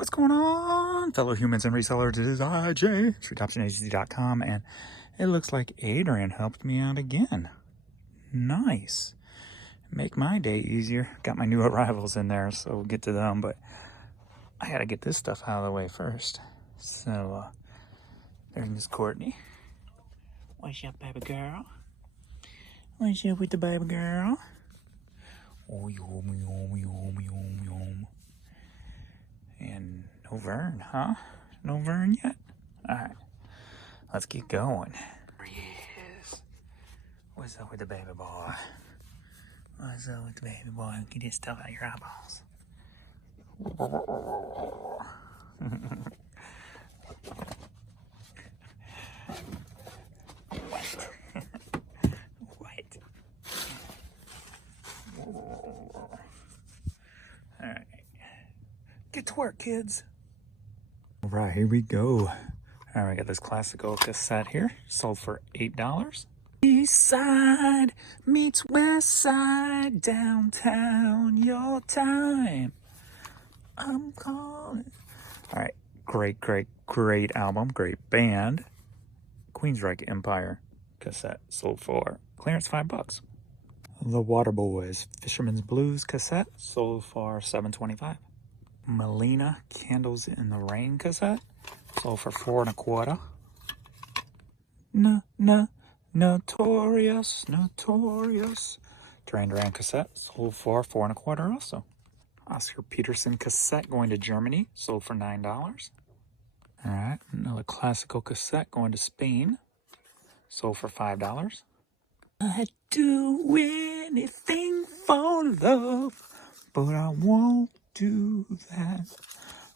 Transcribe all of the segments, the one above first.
What's going on, fellow humans and resellers? This is IJ, StreetOptionAgency.com, and it looks like Adrian helped me out again. Nice. Make my day easier. Got my new arrivals in there, so we'll get to them, but I gotta get this stuff out of the way first. So, there's Miss Courtney. What's up, baby girl? What's up with the baby girl? Oh, yum, yum, yum, yum, yum. And no Vern, huh? No Vern yet? Alright, let's get going. There he is. What's up with the baby boy? What's up with the baby boy? Get this stuff out of your eyeballs. What? Alright. Get to work, kids. Alright, here we go. Alright, I got this classical cassette here. Sold for $8. East side meets west side, downtown, your time. I'm calling. Alright, great album, great band. Queensryche Empire cassette sold for clearance $5. The Waterboys Fisherman's Blues cassette sold for $7.25. Melina Candles in the Rain cassette sold for $4.25. Notorious Duran Duran cassette sold for $4.25 also. Oscar Peterson cassette going to Germany sold for $9. Alright, another classical cassette going to Spain sold for $5. I'd do anything for love, but I won't do that.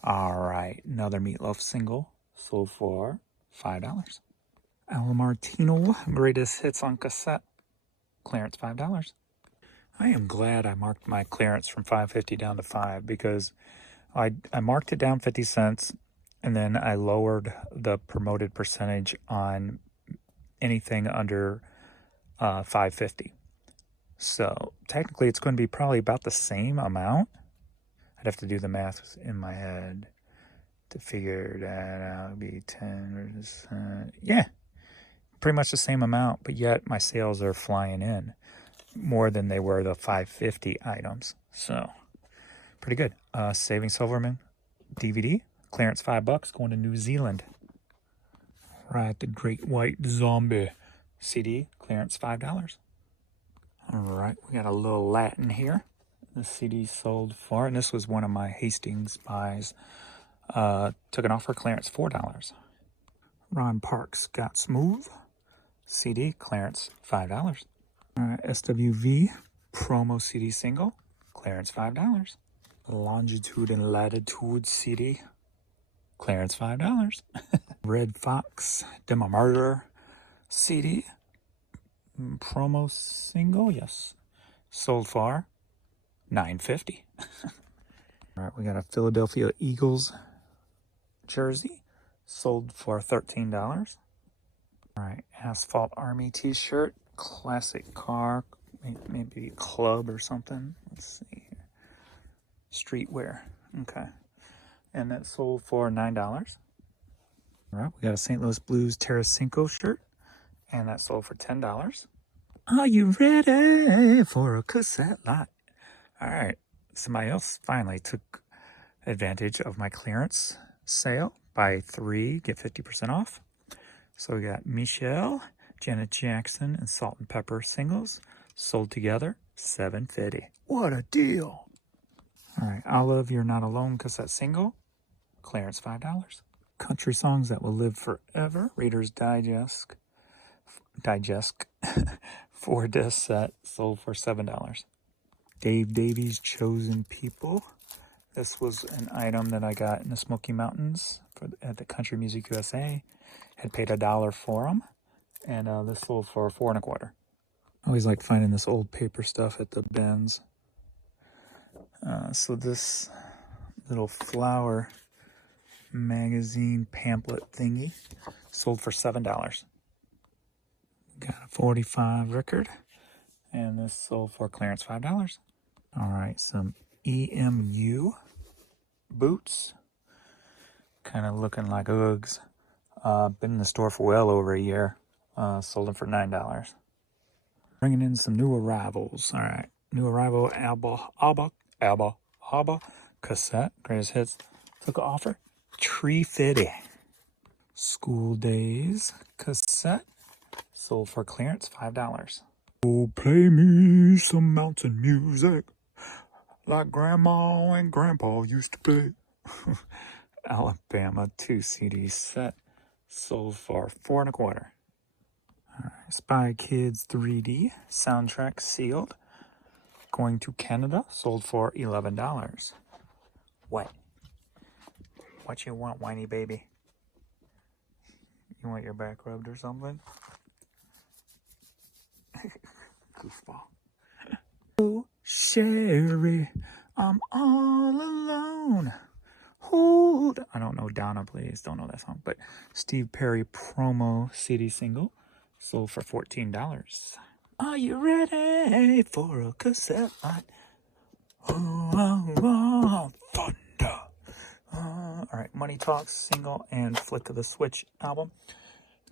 Alright, another Meatloaf single sold for $5. Al Martino Greatest Hits on cassette, clearance $5. I am glad I marked my clearance from $5.50 down to $5 because I marked it down 50 cents and then I lowered the promoted percentage on anything under $5.50. So technically it's going to be probably about the same amount. I'd have to do the math in my head to figure that out. It'd be 10%. Yeah, pretty much the same amount, but yet my sales are flying in more than they were the $5.50 items. So pretty good. Saving Silverman DVD, clearance $5, going to New Zealand. Right, the Great White Zombie CD, clearance $5. All right, we got a little Latin here. The CD sold for, and this was one of my Hastings buys. Took an offer clearance $4. Ron Parks Got Smooth CD, clearance $5. SWV promo CD single, clearance $5. Longitude and Latitude CD, clearance $5. Red Fox Demo Murder CD, promo single, yes, sold for $9.50. All right, we got a Philadelphia Eagles jersey, sold for $13. All right, Asphalt Army t-shirt, classic car, maybe club or something. Let's see here. Streetwear, okay. And that sold for $9. All right, we got a St. Louis Blues Tarasenko shirt, and that sold for $10. Are you ready for a cassette lot? All right, somebody else finally took advantage of my clearance sale. Buy 3, get 50% off. So we got Michelle, Janet Jackson, and Salt and Pepper singles sold together, $7.50. What a deal! All right, Olive, You're Not Alone cassette single, clearance $5. Country Songs That Will Live Forever, Reader's Digest 4-disc set sold for $7. Dave Davies Chosen People. This was an item that I got in the Smoky Mountains at the Country Music USA. Had paid $1 for them, and this sold for $4.25. I always like finding this old paper stuff at the bins. So this little flower magazine pamphlet thingy sold for $7. Got a 45 record, and this sold for clearance $5. All right, some EMU boots, Kind of looking like Uggs. Been in the store for well over a year. Sold them for $9. Bringing in some new arrivals. All right, new arrival Alba cassette. Greatest hits. Took an offer. Tree Fitty. School Days cassette. Sold for clearance, $5. Oh, play me some mountain music like Grandma and Grandpa used to play. Alabama 2 CD set. Sold for $4 1/4. All right, Spy Kids 3D soundtrack sealed. Going to Canada. Sold for $11. What? What you want, whiny baby? You want your back rubbed or something? Goofball. Oh, Sherry, I'm all alone. Hold. I don't know Donna, please. Don't know that song. But Steve Perry promo CD single sold for $14. Are you ready for a cassette line? Oh, thunder. All right, Money Talks single and Flick of the Switch album.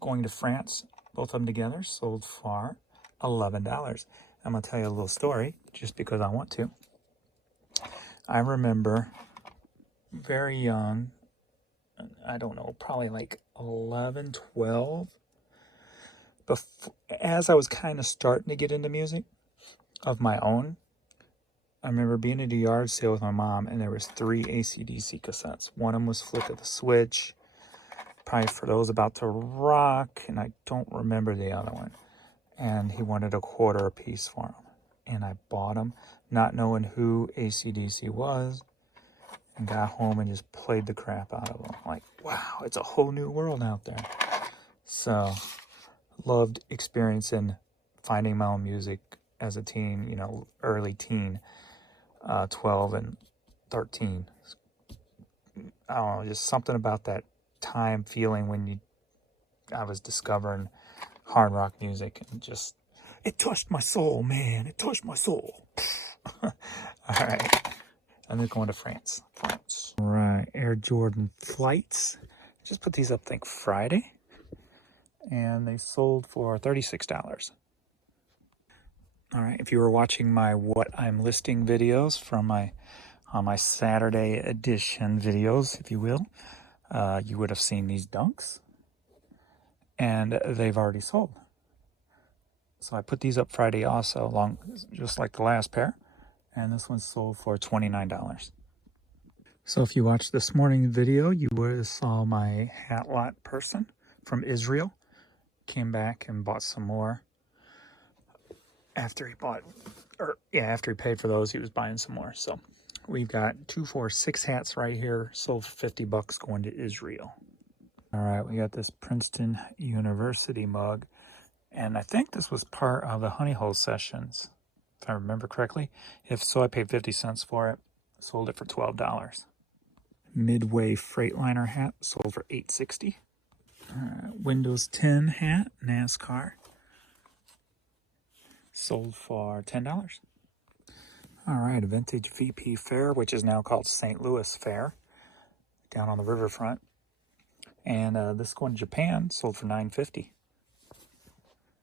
Going to France, both of them together, sold for $11. I'm going to tell you a little story just because I want to. I remember very young, I don't know, probably like 11, 12, as I was kind of starting to get into music of my own. I remember being at a yard sale with my mom, and there was 3 AC/DC cassettes. One of them was Flick of the Switch, probably for those about to rock, and I don't remember the other one. And he wanted $1/4 a piece for them. And I bought them, not knowing who AC/DC was, and got home and just played the crap out of them. Like, wow, it's a whole new world out there. So, loved experiencing finding my own music as a teen, you know, early teen, 12 and 13. I don't know, just something about that time feeling when I was discovering hard rock music, and just, it touched my soul, man. It touched my soul. All right. And they're going to France. All right. Air Jordan Flights. Just put these up, I think, Friday. And they sold for $36. All right. If you were watching my What I'm Listing videos from on my Saturday edition videos, if you will, you would have seen these dunks. And they've already sold. So I put these up Friday also, just like the last pair. And this one sold for $29. So if you watched this morning's video, you would have saw my hat lot person from Israel. Came back and bought some more. After he paid for those, he was buying some more. So we've got 2, 4, 6 hats right here. Sold for $50 going to Israel. All right, we got this Princeton University mug. And I think this was part of the Honey Hole sessions, if I remember correctly. If so, I paid 50 cents for it. Sold it for $12. Midway Freightliner hat sold for $8.60. Windows 10 hat, NASCAR, sold for $10. All right, a vintage VP Fair, which is now called St. Louis Fair, down on the riverfront. And this going to Japan, sold for $9.50.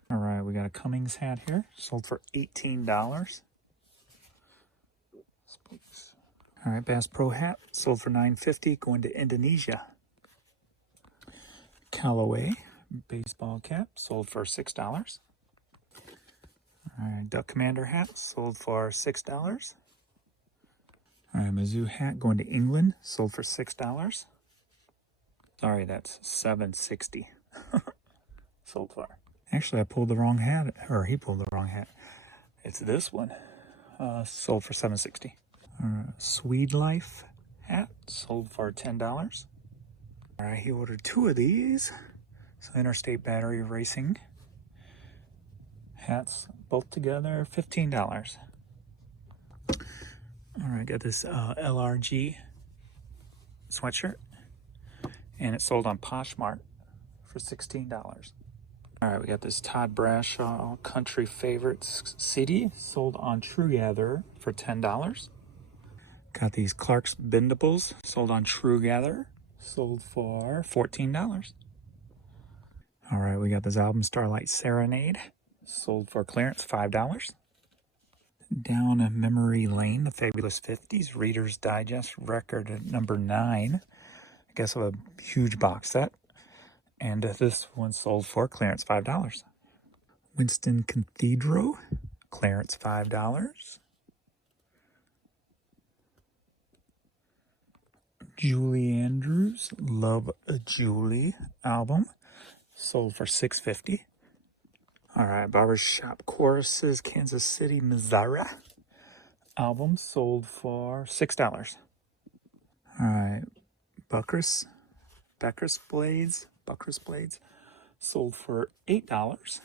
All right, we got a Cummings hat here, sold for $18. All right, Bass Pro hat, sold for $9.50, going to Indonesia. Callaway baseball cap, sold for $6. All right, Duck Commander hat, sold for $6. All right, Mizzou hat, going to England, sold for $6. Sorry, that's $7.60. Sold for. Actually, I pulled the wrong hat, or he pulled the wrong hat. It's this one. Sold for $7.60. Swede Life hat, sold for $10. All right, he ordered 2 of these. So Interstate Battery Racing hats, both together, $15. All right, got this LRG sweatshirt, and it sold on Poshmark for $16. All right, we got this Todd Bradshaw Country Favorites CD, sold on Truegether for $10. Got these Clark's Bendables, sold on Truegether sold for $14. All right, we got this album Starlight Serenade, sold for clearance $5. Down a memory lane, the Fabulous 50s Reader's Digest record at number 9. I guess of a huge box set. And this one sold for clearance $5. Winston Cathedral, clearance $5. Julie Andrews, Love a Julie album, sold for $6.50. All right, Barbershop Choruses, Kansas City, Missouri album, sold for $6. All right, Becker's Blades, sold for $8.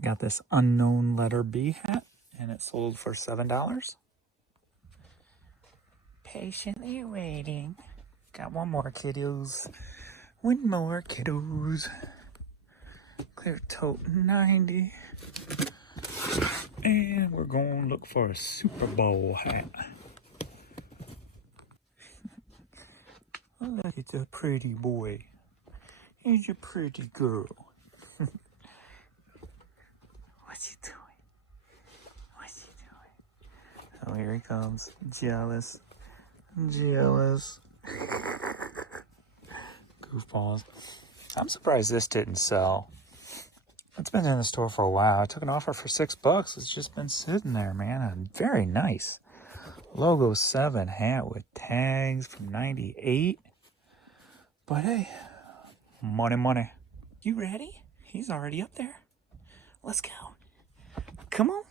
Got this Unknown Letter B hat, and it sold for $7. Patiently waiting. Got one more, kiddos. One more, kiddos. Clear tote 90. And we're going to look for a Super Bowl hat. Look at the pretty boy. Here's your pretty girl. What's he doing? Oh, here he comes. Jealous. Goofballs. I'm surprised this didn't sell. It's been in the store for a while. I took an offer for $6. It's just been sitting there, man. And very nice. Logo 7 hat with tags from 98. But hey, money. You ready? He's already up there. Let's go. Come on.